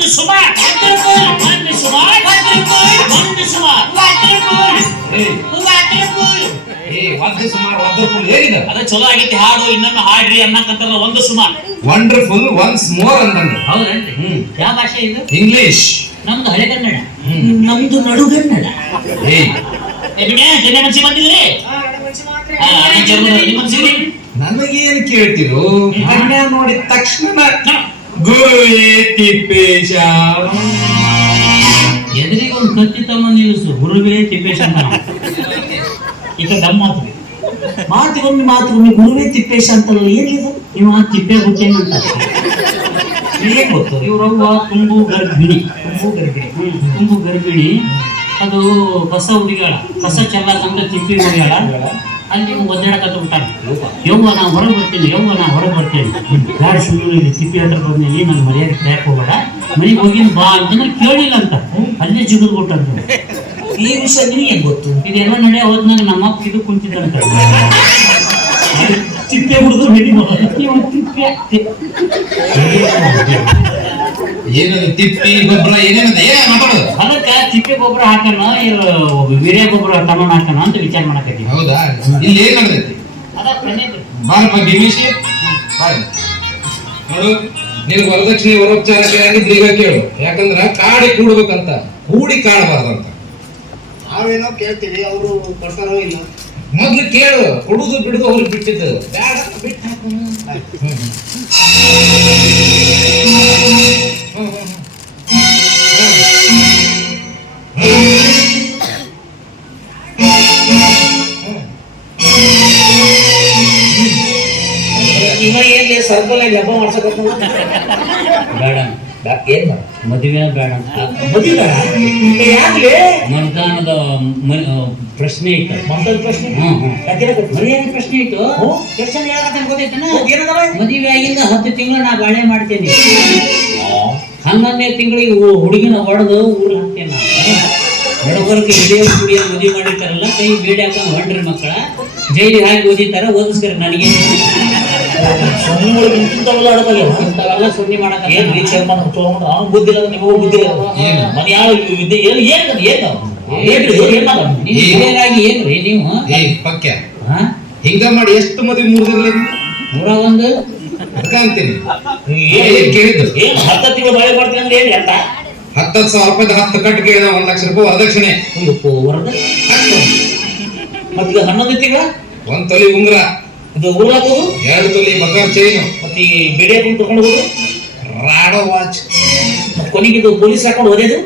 ಒಂದು ಸುಮಾರ್ ಒಂದು ಸುಮಾರ್ ಒಂದು ಸುಮಾರ್ ಏನಿದೆ ಅದ ಚಲೋ ಆಗೈತಿ ಹಾಡು ಇನ್ನೊಮ್ಮೆ ಹಾಡ್ರಿ ಅನ್ನಕಂತಾರ ಒಂದು ಸುಮಾರ್ ವಂಡರ್ಫುಲ್ ಒನ್ಸ್ ಮೋರ್ ಅಂತಂದ್ರೆ ಹೌದೇನ್ರಿ ಯಾವ ಭಾಷೆ ಇದು ಇಂಗ್ಲಿಷ್ ನಮ್ದು ಹಳೆ ಕನ್ನಡ ನಮ್ದು ನಡುಗನ್ನಡ ಜನ ಮನ್ಸಿ ಬಂದಿಲ್ರಿ ನಿಮ್ಮ ಮನ್ಸಿಗೆ ನನಗೇನು ಕೇಳ್ತಿರು ನನ್ನ ನೋಡಿದ ತಕ್ಷಣ ಗುರುವೇ ತಿಪ್ಪೇಶ ಎದುರಿಗೆ ಒಂದು ಕತ್ತಿ ತಮ್ಮ ನಿಲ್ಲಿಸು ಗುರುವೇ ತಿಪ್ಪೇಶ ಅಂತ ಈಗ ದಮ್ಮ ಮಾತುಗೊಮ್ಮೆ ಗುರುವೇ ತಿಪ್ಪೇಶ ಅಂತಲ್ಲ ಏನಿದು ಇವ ತಿಪ್ಪೆ ಹುಟ್ಟೇನಂತ ಏನ್ ಗೊತ್ತು ಇವ್ರವ್ವ ತುಂಬು ಗರ್ಭಿಣಿ ಅದು ಕಸ ಹುಡುಗಾಳ ಕಸ ಚೆಲ್ಲಕಂದ್ರೆ ತಿಪ್ಪಿ ಹುಡುಗಾಳ ಅಲ್ಲಿ ಒದ್ದಾಡಕತ್ತ ಬಿಟ್ಟಾನ ಯವ್ವ ನಾ ಹೊರಗೆ ಬರ್ತೇನೆ ಗಾಡಿ ಸುಮ್ಮನೆ ತಿಪ್ಪಿ ಹತ್ರ ಬಂದೇನಿ ನನ್ನ ಮರ್ಯಾದೆ ಯಾಕೆ ಹೋಗಬೇಡ ಮನೆಗೆ ಹೋಗಿನ್ ಬಾ ಅಂತಂದ್ರೆ ಕೇಳಿಲ್ಲ ಅಂತ ಅಲ್ಲೇ ಜಿಗಿದು ಕೊಟ್ಟಂತ ಈ ವಿಷಯ ನಿನಗೆ ಗೊತ್ತು ಇದೆಲ್ಲ ನಡೆಯ ಹೋದ್ನಾಗ ನಮ್ಮಪ್ಪ ಇದು ಕುಂತಿದ್ದಂತ ತಿಪ್ಪೆ ಹುಡುಗರು ಹಿಡಿ ತಿಪ್ಪೆ ಏನದು ತಿಪ್ಪಿ ಗೊಬ್ಬರ ಏನೇನದ ಏನ ಮಾತಾಡೋದು ಅದಕ್ಕ ತಿಪ್ಪೆ ಗೊಬ್ಬರ ಹಾಕೋಣ ವೀರ್ಯ ಗೊಬ್ಬರ ತಗೊಂಡ್ ಹಾಕೋಣ ಅಂತ ವಿಚಾರ ಮಾಡಕತ್ತೀವಿ ಹೌದಾ ಇಲ್ಲಿ ಏನ್ ನಡೆದೈತಿ ಬಾರಪ್ಪ ಬಿಮಿಷಿ ಬಾರಿ ನೋಡು ನೀನು ವರದಕ್ಷಿಣೆ ವರೋಪಚಾರ ಕೇಳಿದ್ರೆ ಈಗ ಕೇಳು ಯಾಕಂದ್ರ ಕಾಡಿ ಕೂಡ್ಬೇಕಂತ ಕೂಡಿ ಕಾಡಬಾರ್ದಂತ ನಾವೇನೋ ಕೇಳ್ತೀವಿ ಅವರು ಕೊಡ್ತಾರೋ ಇಲ್ಲ ಮೊದ್ಲು ಕೇಳು ಕೊಡುದು ಬಿಡುದು ಅವ್ರಿಗೆ ಬಿಟ್ಟಿದ್ದು ಬೇಡ ಬಿಟ್ಟು ಹಾಕೋಣ ಇವ ಏನ್ಲಿ ಸರ್ಕಲ್ ಹಬ್ಬ ಮಾಡ್ಸಕ ಬೇಡ ಏನ್ ಮದುವೆ ಬೇಡ ಮದುವೆ ಯಾಕೆ ಮತದಾನದ ಪ್ರಶ್ನೆ ಇತ್ತು ಮತ್ತೊಂದು ಪ್ರಶ್ನೆ ಮರ್ಯಾದೆ ಪ್ರಶ್ನೆ ಇತ್ತು ಎಷ್ಟು ಗೊತ್ತೈತನ ಮದುವೆ ಆಗಿಂದ 10 ತಿಂಗಳು ನಾ ಬಾಳೆ ಮಾಡ್ತೇನೆ 11ನೇ ತಿಂಗಳಿಗೆ ಹುಡುಗಿನ ಹೊಡೆದು ಊರು ಹಾಕ್ತೇನೆ ನಾನು ಬಡವರ್ಗೆ ಇದೇ ಕುಡಿಯ ಮದುವೆ ಮಾಡಿರ್ತಾರಲ್ಲ ಕೈ ಬೇಡಿ ಹಾಕೊಂಡು ಹೊಂಡ್ರಿ ಮಕ್ಕಳ ಜೈಲಿಗೆ ಹಾಕಿ ಓದಿತಾರ ಓದಿಸ್ಕರಿ ನನಗೆ ಇಂಥವೆಲ್ಲ ಸುನ್ನಿ ಮಾಡಕ ಬುದ್ಧಿ ಇಲ್ಲ ನಿಮಗೂ ಬುದ್ಧಿ ಇಲ್ಲ ಮನೆ ಯಾವ ವಿದ್ಯೆ ಏನು ಏನ್ರಿ ನೀವು ಏ ಪಕ್ಯ ಹಿಂಗ ಮಾಡಿ ಎಷ್ಟು ಮದುವೆ ಮುರಿದಿರ್ಲಿ ನೂರ ಅದಕ್ಕ ಅಂತೀನಿ ಕೇಳಿದ್ದು ಏನು 10 ತಿಂಗಳು ಬಾಳೆ ಮಾಡ್ತೀನಿ ಅಂದ್ರೆ ಏನು ಅಂತ 10,000 ರೂಪಾಯಿ 10 ಕಟ್ಟು ಕೇಳಿದ 1 ಲಕ್ಷ ರೂಪಾಯಿ ವರದಕ್ಷಿಣೆ ಮತ್ತೀಗ 11 ತಿಂಗಳ 1 ತೊಲಿ ಉಂಗ್ರ ಇದು ಊರ್ ಹಾಕೋದು 2 ತೊಲಿ ಬಂಗಾರ ಚೈನು ಮತ್ತೆ ಈ ಬೇಡಿ ಹಾಕೊಂಡು ತಗೊಂಡು ಹೋಗೋದು ರಾಡೋ ವಾಚ್ ಕೊನೆಗೆ ಇದು ಪೊಲೀಸ್ ಹಾಕೊಂಡು ಹೋದೇದು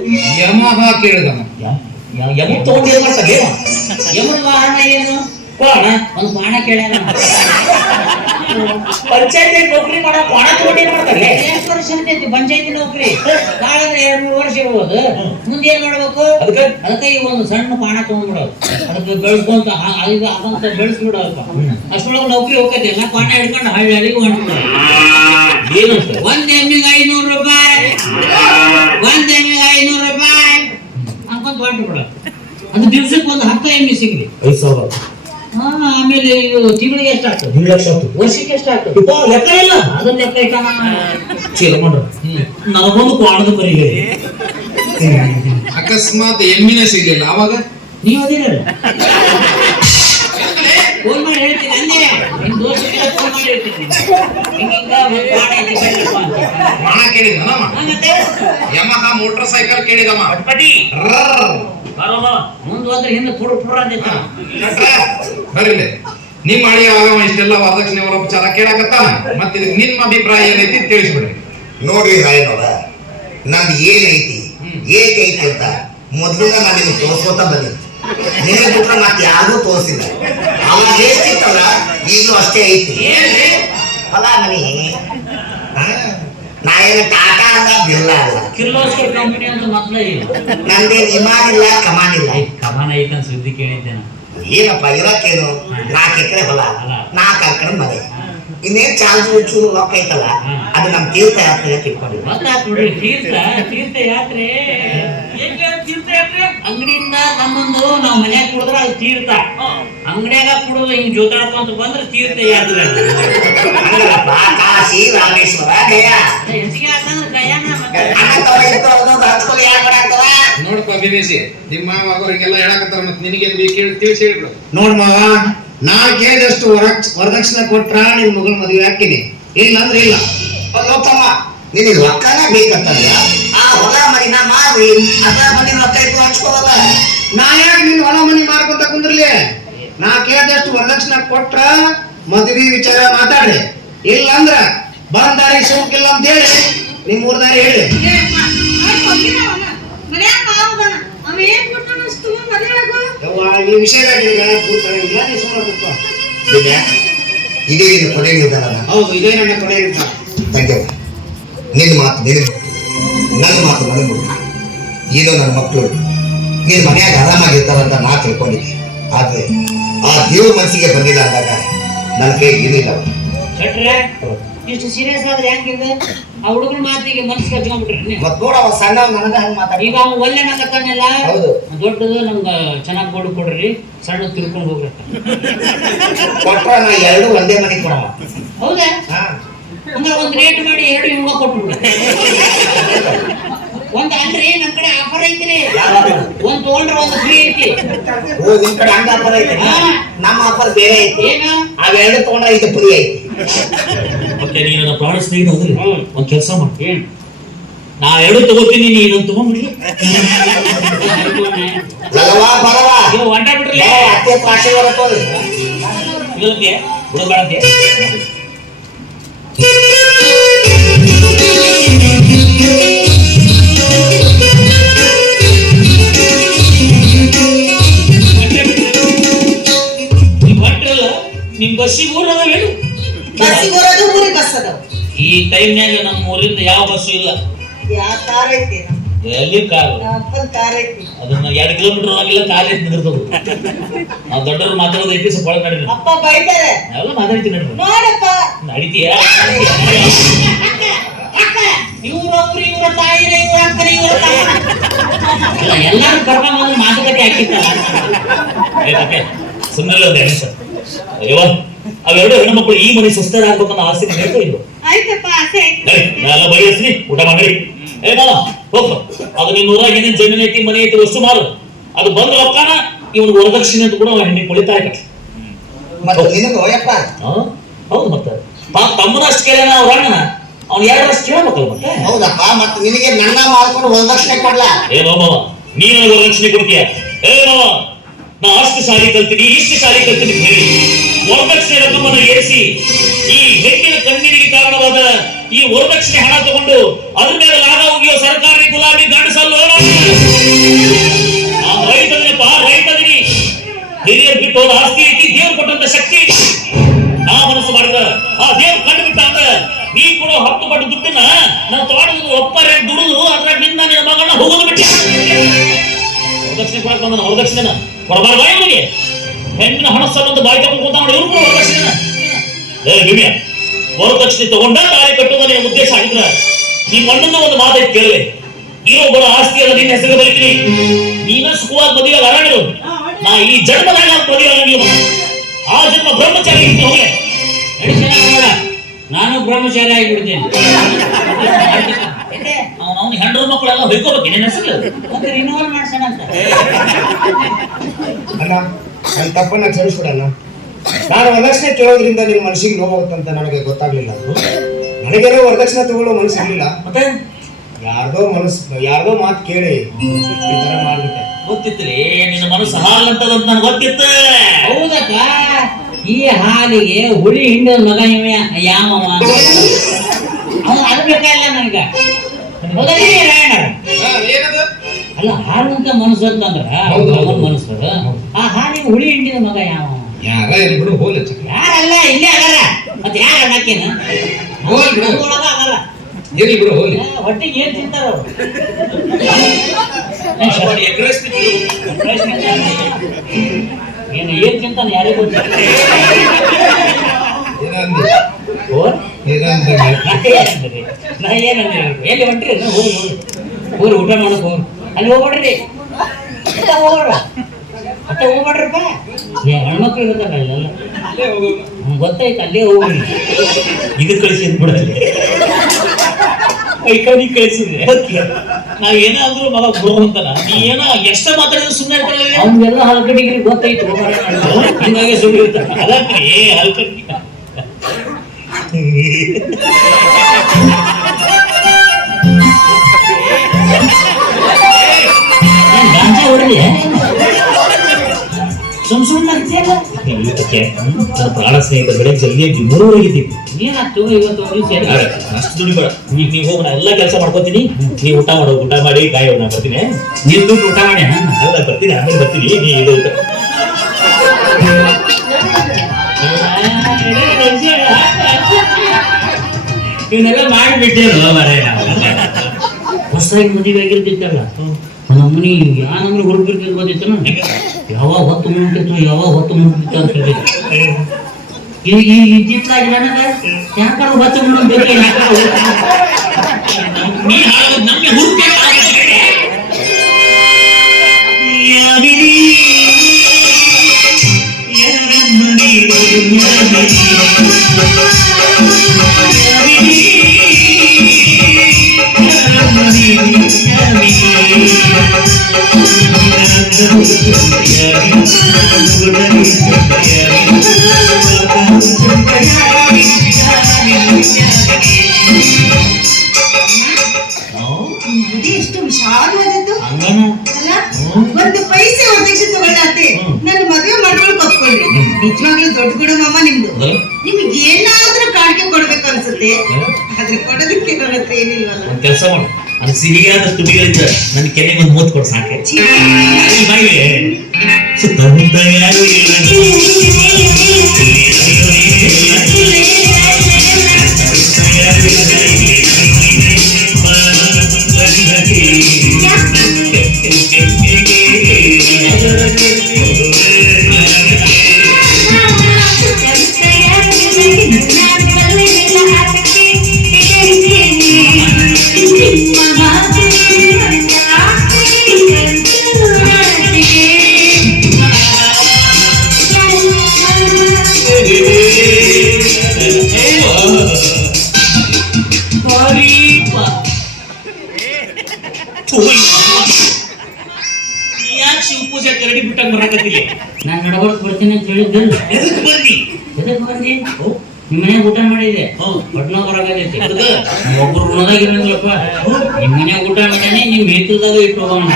ಯಮಹ ಕೇಳಿದಮ್ಮ ಯಮ ತಗೊಂಡು ಏನ್ ಮಾಡ್ತಾರೆ ಯಮನ ವಾಹನ ಏನು ಕೋಣ ಒಂದು ಬಾಣ ಕೇಳ್ಯಾರ ಪಂಚಾಯತಿ ನೌಕರಿ ಮಾಡೋ ಕೋಣ ತಗೊಂಡು ಏನ್ ಮಾಡ್ತಾರೆ ಎಷ್ಟು ವರ್ಷ ಇರ್ತೈತಿ ಪಂಚಾಯತಿ ನೌಕರಿ ಭಾಳ ಅಂದ್ರೆ 2-3 ವರ್ಷ ಇರ್ಬೋದು ಮುಂದೆ ಏನ್ ಮಾಡ್ಬೇಕು ಅದಕ್ಕೆ ಈ ಒಂದು ಸಣ್ಣ ಬಾಣ ತಗೊಂಡ್ಬಿಡೋದು ಅದಕ್ಕೆ ಬೆಳೆಸ್ಕೊಂತ ಅದಂತ ಬೆಳೆಸ್ಬಿಡೋದಪ್ಪ ಅಷ್ಟೊಳಗೆ ನೌಕರಿ ಹೋಗ್ತೈತಿ ಎಲ್ಲ ಬಾಣ ಹಿಡ್ಕೊಂಡು ಹಳ್ಳಿಗೆ ಹೊಂಟ್ಬಿಡೋದು ಏನಂತ ಒಂದ್ ಎಮ್ಮಿಗೆ 500 ರೂಪಾಯಿ ಅನ್ಕೊಂತ ಹೊಂಟ್ಬಿಡೋದು ಅದು ದಿವ್ಸಕ್ಕೆ ಒಂದು 10 ಎಮ್ಮಿ ಸಿಗ್ಲಿ 5,000 ಆಮೇಲೆ ತಿಂಗಳಿಗೆ ಎಷ್ಟಾಗ್ತದೆ 2 ಲಕ್ಷ ಆಯ್ತು ವರ್ಷಕ್ಕೆ ಎಷ್ಟಾಗ್ತದೆ ಲೆಕ್ಕ ಇಲ್ಲ ಅದನ್ನ ಲೆಕ್ಕ ಇಟ್ಟಾನ ಚೀಲ ಮಾಡ್ರ ನನಗೊಂದು ಕೋಣದ ಕರಿ ಹೇಳಿ ಅಕಸ್ಮಾತ್ ಎಮ್ಮಿನೇ ಸಿಗ್ಲಿಲ್ಲ ಅವಾಗ ನೀವು ಅದಿರಲ್ಲ ಫೋನ್ ಮಾಡಿ ಹೇಳ್ತೀನಿ ಅಂದೇ ನಿಮ್ ದೋಸ್ತರಿಗೆ ಫೋನ್ ಮಾಡಿ ಹೇಳ್ತೀನಿ ಹಿಂಗ ಒಂದು ಬಾಣ ಐತಿ ಬೇಡಪ್ಪ ಅಂತ ಬಾಣ ಕೇಳಿದನಮ್ಮ ಮತ್ತೆ ಯಮಹ ಮೋಟರ್ ಸೈಕಲ್ ಕೇಳಿದಮ್ಮ ಪಟಿ ರರ್ರ್. ಬರೋಲ್ಲ ಮುಂದೆ ಹೋದ್ರೆ ಹಿಂದೆ ಪುರ ಅಂದಿತ್ತ ಬರ್ರಿಲೆ ನಿಮ್ಮ ಅಳಿಯ ಆಗಮ ಇಷ್ಟೆಲ್ಲ ವರದಕ್ಷಿಣೆ ವರೋಪಚಾರ ಕೇಳಕತ್ತಾನ ಮತ್ತೆ ಇದಕ್ಕೆ ನಿಮ್ಮ ಅಭಿಪ್ರಾಯ ಏನೈತಿ ತಿಳಿಸ್ಬಿಡ್ರಿ ನೋಡ್ರಿ ರಾಯನವ್ರ ನಮ್ದು ಏನೈತಿ ಏಕೈತಿ ಅಂತ ಮೊದ್ಲಿಂದ ನಾನು ನಿಮ್ಗೆ ತೋರ್ಸ್ಕೊತ ಬಂದಿದ್ದೆ ನಿಮಗೆ ಬಿಟ್ರೆ ಮತ್ತೆ ಯಾರಿಗೂ ತೋರಿಸಿಲ್ಲ ಅವಾಗ ಎಷ್ಟಿತ್ತಲ್ಲ ಈಗಲೂ ಅಷ್ಟೇ ಐತಿ ಅಲ್ಲ ಮನಿ ನಾ ಏನು ಟಾಟಾ ಅಲ್ಲ ಬಿರ್ಲಾ ಅಲ್ಲ ಕಿರ್ಲೋಸ್ಕರ್ ಕಂಪನಿ ಅಂತ ಮೊದಲೇ ಇಲ್ಲ ನಂದೇನು ಇಮಾನಿಲ್ಲ ಕಮಾನಿಲ್ಲ ಕಮಾನ ಐತೆ ಅಂತ ಸುದ್ದಿ ಕೇಳಿದ್ದೆ ನಾನು ಏನಪ್ಪ ಇರಕ್ಕೇನು 4 ಎಕರೆ ಹೊಲ 4 ಎಕರೆ ಮನೆ ಇನ್ನೇನ್ ಚಾರ್ಜ್ ಚೂರು ರೊಕ್ಕ ಐತಲ್ಲ ಅದು ನಮ್ ತೀರ್ಥಯಾತ್ರೆ ತಿಳ್ಕೊಂಡಿಲ್ಲ ಗೊತ್ತಾತ್ ನೋಡ್ರಿ ತೀರ್ಥ ಯಾತ್ರೆ ಅಂಗಡಿಯಿಂದ ನಮ್ಮೊಂದು ನಾವ್ ಮನ್ಯಾಗ ಕುಡಿದ್ರ ಅದು ತೀರ್ಥ ಅಂಗಡಿಯಾಗ ಕುಡಿದು ಹಿಂಗ್ ಜೋತಾಡ್ಕೊಂತ ಬಂದ್ರೆ ತೀರ್ಥ ಯಾತ್ರೆ ಕಾಶಿ ರಾಮೇಶ್ವರ ಗಯಾ ಹೆಚ್ಚಿಗೆ ಆತಂದ್ರೆ ಗಯಾನ ಅಣ್ಣ ತಮ್ಮ ಭೀಮೇಶಿ, ನಿಮ್ಮ ಮಾವ ಅವರಿಗೆಲ್ಲ ಹೇಳಕತ್ತಾರ, ಮತ್ತೆ ನಿನಗೆ ತಿಳಿಸಿ ಹೇಳ್ಬಿಡು. ನೋಡ್ ಮಾವ, ನಾ ಕೇಳಿದಷ್ಟು ವರದಕ್ಷಿಣೆ ಕೊಟ್ರ ನಿನ್ ಮಗಳ ಮದುವೆ ಹಾಕಿನಿ, ಇಲ್ಲ ಅಂದ್ರೆ ಇಲ್ಲ. ಲೋಕಮ್ಮ ನಿನಗೆ ರೊಕ್ಕನ ಬೇಕಂತಂದ್ರ ಆ ಹೊಲ ಮನಿನ ಮಾರಿ ಅದ ಮನಿ ರೊಕ್ಕ ಇಟ್ಟು ಹಂಚ್ಕೋವಲ್ಲ. ನಾ ಯಾಕೆ ನಿನ್ ಹೊಲ ಮನಿ ಮಾರ್ಕೊಂತ ಕುಂದ್ರಲಿ? ನಾ ಕೇಳಿದಷ್ಟು ವರದಕ್ಷಿಣೆ ಕೊಟ್ರ ಮದುವೆ ವಿಚಾರ ಮಾತಾಡ್ರಿ, ಇಲ್ಲ ಅಂದ್ರ ಬಂದಾರಿ ಸೋಕಿಲ್ಲ ಅಂತ ಹೇಳಿ ನಿಮ್ ಊರ್ದಾರಿ ಹೇಳಿ. ಈ ವಿಷಯದಾಗ ಇದೇ ನಿನ್ನ ಕೊನೆ ನಿರ್ಧಾರ. ಹೌದು, ಇದೇ ನನ್ನ ಕೊನೆ ನಿರ್ಧಾರ. Thank you. ನಿನ್ನ ಮಾತು ನಿನಗೆ, ನನ್ನ ಮಾತು ನನಗೆ ಮುಖ್ಯ. ಏನೋ ನನ್ನ ಮಕ್ಕಳು ನಿನ್ನ ಮನ್ಯಾಗ ಆರಾಮಾಗಿರ್ತಾರಂತ ನಾ ತಿಳ್ಕೊಂಡಿದ್ದೆ, ಆದ್ರೆ ಆ ದೇವ್ರ ಮನಸ್ಸಿಗೆ ಬಂದಿಲ್ಲ ಅಂದಾಗ ನನ್ನ ಕೈ ಏನಿಲ್ಲ. ಇಷ್ಟು ಸೀರಿಯಸ್ ಆದ್ರೆ ಹೆಂಗಿಂದ ಆ ಹುಡುಗನ ಮಾತಿಗೆ ಮನಸ್ಸಿಗೆ ಹಚ್ಕೊಂಡ್ಬಿಟ್ರಿ. ಮತ್ ನೋಡ ಅವ ಸಣ್ಣ ನನಗ ಹಂಗ ಮಾತಾಡಿ. ಈಗ ಅವ ಒಳ್ಳೆ ನಗತ್ತಾನೆಲ್ಲ, ದೊಡ್ಡದು ನಮ್ಗ ಚೆನ್ನಾಗಿ ಕೊಡ್ರಿ, ಸಣ್ಣ ತಿಳ್ಕೊಂಡು ಹೋಗ್ರಿ ಕೊಟ್ರ ನಾ ಎರಡು ಒಂದೇ ಮನೆ ಕೊಡವ. ಹೌದಾ? ಅಂದ್ರೆ ಒಂದ್ ರೇಟ್ ಮಾಡಿ ಎರಡು ಇವಾಗ ಕೊಟ್ಬಿಡ್ರಿ. ಒಂದ್ ಅಲ್ರಿ, ನಮ್ ಕಡೆ ಆಫರ್ ಐತ್ರಿ, ಒಂದ್ ತಗೊಂಡ್ರೆ ಒಂದು ಫ್ರೀ ಐತಿ. ಓ, ನಿಮ್ ಕಡೆ ಹಂಗ ಆಫರ್ ಐತಿ? ನಮ್ಮ ಆಫರ್ ಬೇರೆ ಐತಿ. ಏನು? ಅವೆರಡು ತಗೊಂಡ್ರೆ ಇದು ಫ್ರೀ ಐತಿ. ಮತ್ತೆ ನೀನು ನನ್ನ ಪ್ರಾಣ ಸ್ನೇಹಿತ ಹೋದ್ರೆ ಒಂದ್ ಕೆಲಸ ಮಾಡಿ, ನಾ ಎರಡು ತಗೋತೀನಿ, ನೀ ಇದೊಂದು ತಗೊಂಡ್ಬಿಡಿ. ಲಗವಾ ಬರವಾ ಹೊಂಟ ಬಿಡ್ರಿ. ಅತ್ತೆ ಪಾಶೆ ಬರತ್ತೋದು ಇದಕ್ಕೆ ಹುಡುಗಾಡಂತೆ. ನಿಮ್ ಬಸ್ಸಿಗೆ ಊರದ ಹೇಳು. ಬಸ್ಸಿಗೆ ಬರೋದು ಊರಿಗೆ ಬಸ್ ಅದಾವ. ಈ ಟೈಮ್ನಾಗ ನಮ್ಮ ಊರಿಂದ ಯಾವ ಬಸ್ಸು ಇಲ್ಲ. ಯಾವ ಕಾರ್ ಐತಿ? ಎಲ್ಲಿ ಕಾರು? ಅಪ್ಪನ ಕಾರ್ ಐತಿ. ಅದನ್ನ 2 ಕಿಲೋಮೀಟರ್ ಆಗಿಲ್ಲ ಕಾರ್ ಐತಿ ನಿಂದಿರ್ತದ. ನಾವು ದೊಡ್ಡವ್ರು ಮಾತಾಡೋದು ಐತಿ, ಸ್ವಲ್ಪ ಒಳಗೆ ನಡೀರಿ. ಅಪ್ಪ ಬೈತಾರೆ. ನಾವೆಲ್ಲ ಮಾತಾಡ್ತೀವಿ ನಡ್ರಿ. ನೋಡಪ್ಪ ನಡೀತೀಯ? ಇವ್ರೊಬ್ರು ಇವ್ರ ತಾಯಿರ ಇವ್ರ ಅಕ್ಕನ ಇವ್ರ ಎಲ್ಲಾರು ಕರ್ಕೊಂಡು ಮಾತುಕತೆ ಹಾಕಿತ್ತಲ್ಲ. ಸುಮ್ಮನೆ ಅಯ್ಯವ, ಅವೆರಡು ಹೆಣ್ಮಕ್ಳು ಈ ಮನೆ ಸುಸ್ತಾರ ಆಗ್ಬೇಕನ್ನೋ ಆಸೆ ಹೇಳ್ತಾ ಇಲ್ವ? ಆಯ್ತಪ್ಪ, ಆಸೆ ಐತಿ. ನಾನೆಲ್ಲ ಬಯಸ್ನಿ, ಊಟ ಮಾಡಿ. ಏ ಮಾವ ಹೋಗ್ಲು, ಅದು ನಿನ್ನ ಊರಾಗ ಏನೇನ್ ಜಮೀನ್ ಐತಿ, ಮನೆ ಐತಿ, ವಸ್ತು ಮಾರು. ಅದು ಬಂದ ರೊಕ್ಕನ ಇವನು ವರದಕ್ಷಿಣೆ ಅಂತ ಕೂಡ ಹೆಣ್ಣಿಗೆ ಕುಳಿತಾಯ ಕಟ್ಟಿ. ಮತ್ತೆ ನಿನಗೆ ಹೋಯಪ್ಪ. ಹೌದು, ಮತ್ತೆ ತಮ್ಮನಷ್ಟು ಕೇಳೋಣ ಅವ್ರ ಅಣ್ಣನ, ಅವ್ನು ಎರಡರಷ್ಟು ಕೇಳ್ಬೇಕಲ್ಲ ಮತ್ತೆ. ಹೌದಪ್ಪ, ಮತ್ತೆ ನಿನಗೆ ನನ್ನ ಮಾಡ್ಕೊಂಡು ವರದಕ್ಷಿಣೆ ಕೊಡ್ಲ? ಏನೋ ಮಾವ, ನೀನು ವರದಕ್ಷಿಣೆ ಕೊಡ್ತೀಯ? ಏ ಮಾವ, ನಾ ಅಷ್ಟು ಶಾಲೆ ಕಲ್ತೀನಿ, ಇಷ್ಟು ಶಾಲೆ ಕಲ್ತೀನಿ ಹೇಳಿ ವರದಕ್ಷಿಣೆ ರಕಮನ್ನು ಏರಿಸಿ ಈ ಹೆಣ್ಣಿನ ಕಣ್ಣೀರಿಗೆ ಕಾರಣವಾದ ಈ ವರದಕ್ಷಿಣೆ ಹಣ ತಗೊಂಡು ಅದ್ರ ಮೇಲೆ ಲಾಗ ಹೋಗಿಯೋ ಸರ್ಕಾರಿ ಗುಲಾಬಿ ಗಂಡಸಲ್ಲ. ಆ ರೈತನಿನಪ್ಪ, ರೈತನಿಗೆ ಹಿರಿಯರು ಬಿಟ್ಟು ಹೋದ ಆಸ್ತಿ ಐತಿ, ದೇವ್ರು ಕೊಟ್ಟಂತ ಶಕ್ತಿ ಐತಿ. ನಾ ಮನಸ್ಸು ಮಾಡಿದ ಆ ದೇವ್ರು ಕಂಡು ಬಿಟ್ಟ ಅಂದ್ರ ನೀ ಕೊಡೋ 10 ಪಟ್ಟು ದುಡ್ಡನ್ನ ನಾವು ತೋಟದ ಒಪ್ಪರೆ ದುಡಿದು ಅದ್ರಾಗ ನಿನ್ನ ನಿನ್ನ ಮಗನ ಹೋಗೋದು ಬಿಟ್ಟ. ವರದಕ್ಷಿಣೆ ಕೊಡಕ್ ಬಂದ ವರದಕ್ಷಿಣೆನ ಕೊಡಬಾರ ಬಾಯಿ ನಿಮಗೆ. ಹೆಣ್ಣಿನ ಹಣ ಸಂಬಂಧ ಬಾಯಿ ತಗೊಂಡು ಕೂತ ಮಾಡಿ ಇವ್ರು ಕೂಡ ವರದಕ್ಷಿಣೆನ. ಏ ಭೀಮ್ಯ, ವರದಕ್ಷಿಣೆ ತಗೊಂಡ ತಾಳಿ ಕಟ್ಟುವುದ ನಿನ್ನ ಉದ್ದೇಶ ಆಗಿದ್ರ ನಿಮ್ಮ ಅಣ್ಣನ ಒಂದು ಮಾತೈತಿ ಕೇಳಲೆ. ಇನ್ನೊಬ್ಬರ ಆಸ್ತಿಯಲ್ಲ ನಿನ್ನ ಹೆಸರು ಬರೀತೀನಿ, ನೀನ ಸುಖವಾದ ಮದುವೆ ಅರಣಿರು. ನಾ ಈ ಜನ್ಮದಾಗ ಮದುವೆ ಆಗಂಗಿಲ್ಲ, ಆ ಜನ್ಮ ಬ್ರಹ್ಮಚಾರಿ ಇರ್ತೀನಿ. ಹೋಗ್ಲೆ ನೋಡ, ನಾನು ಬ್ರಹ್ಮಚಾರಿ ಆಗಿಬಿಡ್ತೇನೆ. ಅವನು ಹೆಂಡ್ರ ಮಕ್ಕಳೆಲ್ಲ ಹೊಯ್ಕೋಬೇಕು ನಿನ್ನ ಹೆಸರು. ಮತ್ತೆ ರಿನೋವಲ್ ಮಾಡ್ಸೋಣಂತ. ಅಣ್ಣ, ನನ್ನ ತಪ್ಪನ್ನ ಕ್ಷಮಿಸ್ಬಿಡಣ್ಣ. ನಾನು ವರದಕ್ಷಿಣೆ ಕೇಳೋದ್ರಿಂದ ನಿನ್ನ ಮನಸ್ಸಿಗೆ ನೋವಾಗುತ್ತಂತ ನನಗೆ ಗೊತ್ತಾಗ್ಲಿಲ್ಲ. ನನಗೇನೋ ವರದಕ್ಷಿಣೆ ತಗೊಳ್ಳೋ ಮನಸ್ಸಿರ್ಲಿಲ್ಲ. ಮತ್ತೆ ಯಾರ್ದೋ ಮಾತು ಕೇಳಿ ಈ ತರ ಮಾಡ್ಬಿಟ್ಟೆ. ಗೊತ್ತಿತ್ತಲೇ ನಿನ್ನ ಮನಸ್ಸು ಹಾಲಂತದಂತ ನನಗೆ ಗೊತ್ತಿತ್ತ. ಹೌದಕ್ಕ, ಈ ಹಾಲಿಗೆ ಹುಳಿ ಹಿಂಡಿದ ಮಗ ಇವ ಯಾಮವ. ಅವನು ಅದು ಬೇಕಾಗಿಲ್ಲ ನನಗ. ಏನದು? ಅಲ್ಲ, ಹಾಲಂತ ಮನಸ್ಸು ಅಂತಂದ್ರ ಅವನ ಮನಸ್ಸು. ಆ ಹಾಲಿಗೆ ಹುಳಿ ಹಿಂಡಿದ ಮಗ ಯಾವ? ಯಾರ ಬಿಡು, ಹೋಗ್ಲಿ. ಯಾರಲ್ಲ, ಇಲ್ಲೇ ಆಗಲ್ಲ. ಮತ್ತೆ ಯಾರ ಅನ್ನಕ್ಕೇನ ಹೋಗ್ಲಿ ಬಿಡು, ಆಗಲ್ಲ. ಇರ್ಲಿ ಬಿಡು, ಹೋಗ್ಲಿ. ಹೊಟ್ಟಿಗೆ ಏನ್ ತಿಂತಾರ ಅವ್ರು? ಏನ್ ತಿಂತಾನ ಯಾರಿಗೂ ಗೊತ್ತಿಲ್ಲ. ಏನಂದಿ? ಏನಂದಿ? ನಾ ಏನಂದ್ರೆ ಎಲ್ಲಿ ಹೊಂಟ್ರಿ? ಹೋಗಿ ಹೋಗ್ರಿ, ಊಟ ಮಾಡಕ್ ಹೋಗ್ರಿ. ಅಲ್ಲಿ ಹೋಗ್ಬೇಡ್ರಿ, ಹೋಗ್ಬೇಡ್ರ ಮತ್ತೆ ಹೋಗ್ಬೇಡ್ರಪ್ಪ. ಹೆಣ್ಮಕ್ಳು ಇರ್ತಾರ ಅಲ್ಲೆಲ್ಲ, ಗೊತ್ತಾಯ್ತು, ಅಲ್ಲೇ ಹೋಗ್ರಿ. ಇದು ಕಳಿಸಿ ಬಿಡಲಿ. ಕೈಕಾಡಿ ಕಳಿಸಿದ್ರೆ ನಾವ್ ಏನಾದ್ರೂ ಮಗ ಬ್ರೋ ಅಂತಾನ ನೀ ಏನೋ ಎಷ್ಟ ಮಾತಾಡಿದ್ರು ಸುಮ್ಮನೆ ಇರ್ತಾರಲ್ಲ ಅವ್ನಿಗೆಲ್ಲ ಹಲ್ಕಡಿಗೆ ಗೊತ್ತೈತು ಹಂಗಾಗಿ ಸುಮ್ಮನೆ ಇರ್ತಾನೆ ಅದಕ್ಕೆ ಹಲ್ಕಡಿ ಗಾಂಜಾ ಹೊಡಲಿ ಸುಮ್ನೆ ಆಗ್ತಿಯಲ್ಲ ಪ್ರಾಣ ಸ್ನೇಹಿತ ಬೆಳಗ್ಗೆ ಜಲ್ದಿ ಮೂರುವರೆಗಿದ್ದೀವಿ ಏನಾಗ್ತು ಇವತ್ತು ಒಂದು ದಿವಸ ಅಷ್ಟು ದುಡಿಬೇಡ ನೀವ್ ಹೋಗ ನಾ ಎಲ್ಲಾ ಕೆಲಸ ಮಾಡ್ಕೋತೀನಿ ನೀವ್ ಊಟ ಮಾಡೋ ಊಟ ಮಾಡಿ ಕಾಯಿ ನಾ ಬರ್ತೀನಿ ನೀನ್ ದುಡ್ಡು ಊಟ ಮಾಡಿ ಅಲ್ಲ ಬರ್ತೀನಿ ಆಮೇಲೆ ಬರ್ತೀನಿ ನೀ ಇದು ಇವನ್ನೆಲ್ಲ ಮಾಡಿಬಿಟ್ಟೇನು ಮರಾಯ ಹೊಸದಾಗಿ ಮದುವೆ ಆಗಿರ್ತಿತ್ತಲ್ಲ ನಮ್ಮನಿ ಯಾ ನಮ್ಮನಿ ಹುಡುಗಿರ್ತಿದ್ ಬಂದಿತ್ತು ಯಾವಾಗ ಹೊತ್ತು ಮುಗಿತಿತ್ತು ಯಾವಾಗ ಹೊತ್ತು ಮುಗಿತಿತ್ತು ಅಂತ ಹೇಳ್ತಿತ್ತು ಈಗ ಇದ್ದಿತ್ತಾಗಿ ನನಗೆ ಯಾಕಡೆ ಹೊತ್ತು ಮುಗಿಬೇಕು ನೀ ಹಾಳೋದು ನಮ್ಗೆ ಹುಡುಕಿ ಇದು ಎಷ್ಟು ವಿಶಾಲವಾದದ್ದು ಹಂಗನ ಅಲ್ಲ ಒಂದು ಪೈಸೆ ಅಧ್ಯಕ್ಷ ತಗೊಳ್ಳಾತೆ ನನ್ನ ಮದುವೆ ಮಾಡ್ಕೊಂಡು ಕಪ್ಕೊಂಡ್ರಿ ನಿಜವಾಗ್ಲೂ ದೊಡ್ಡ ಕುಟುಂಬ ನಿಮ್ದು ನಿಮ್ಗೆ ಏನಾದ್ರೂ ಕಾಣಿಕೆ ಕೊಡ್ಬೇಕು ಅನ್ಸುತ್ತೆ ಆದ್ರೆ ಕೊಡೋದಕ್ಕೆ ನನ್ನ ಹತ್ರ ಏನಿಲ್ವಲ್ಲ ಒಂದ್ ಕೆಲಸ ಮಾಡು ಅದು ಸಿಹಿಯಾದ ತುಟಿಗಳಿಂದ ನನ್ನ ಕೆನೆಗೆ ಒಂದು ಮೂತ್ ಕೊಡು ಸಾಕೆ ಸುತ್ತಮುತ್ತ ಯಾರು ಯಾಕೆ ಶಿವ ಪೂಜೆ ಕರಡಿ ಬಿಟ್ಟಾಗ ಬರಾಕತ್ತಿಲ್ಲ ನಾನು ನಡಬರ್ಕ್ ಬರ್ತೀನಿ ಅಂತ ಹೇಳಿದ್ದಲ್ಲ ಎದಕ್ಕೆ ಬರ್ರಿ ಎದಕ್ಕೆ ಬಂದಿ ನಿಮ್ಮ ಮನ್ಯಾಗ ಊಟ ಮಾಡಿದೆ ಪಟ್ನ ಬರಾಕತೈತಿ ಒಬ್ರು ಋಣದಾಗ ಇರಂಗಿಲ್ಲಪ್ಪ ನಿಮ್ಮ ಮನ್ಯಾಗ ಊಟ ಮಾಡ್ಯಾನೆ ನಿಮ್ ಹಿತ್ತಲ್ದಾಗ ಇಟ್ಟು ಹೋಗೋಣ